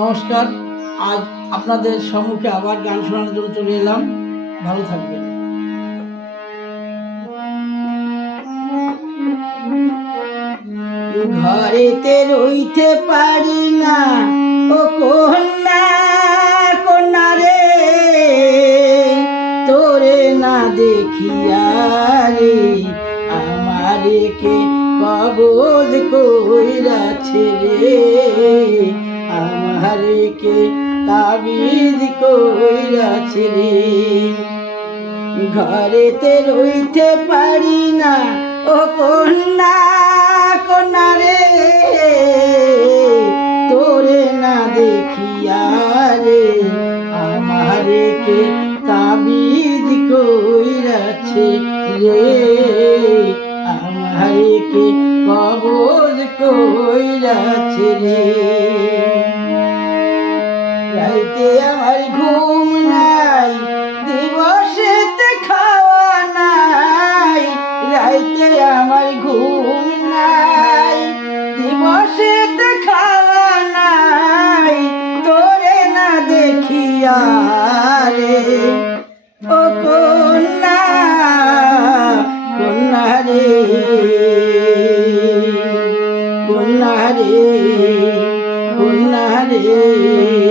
নমস্কার। আজ আপনাদের সম্মুখে আবার গান শোনানোর জন্য চলে এলাম। ভালো থাকবেন। ঘরেতে রইতে পারি না, ও কন্যা কন্যা রে। তোরে না দেখিয়া রে আমারে কে কবজ কইরাছে রে। আমারে কে তাবিদ কইরাছে রে ঘরেতে রইতে পারি না, ও কন্যা কন্যা রে তোরে না দেখিয়া রে, আমারে কে তাবিজ কইরাছে রে। আমারে কে কবজ কইরাছে রে। রাইতে আমার ঘুম নাই, দিবসেতে খাওয়া নাই, রাইতে আমার ঘুম নাই, দিবসেতে খাওয়া নাই, তোরে না দেখিয়া রে। ও কন্যা কন্যা রে কন্যা রে কন্যা রে।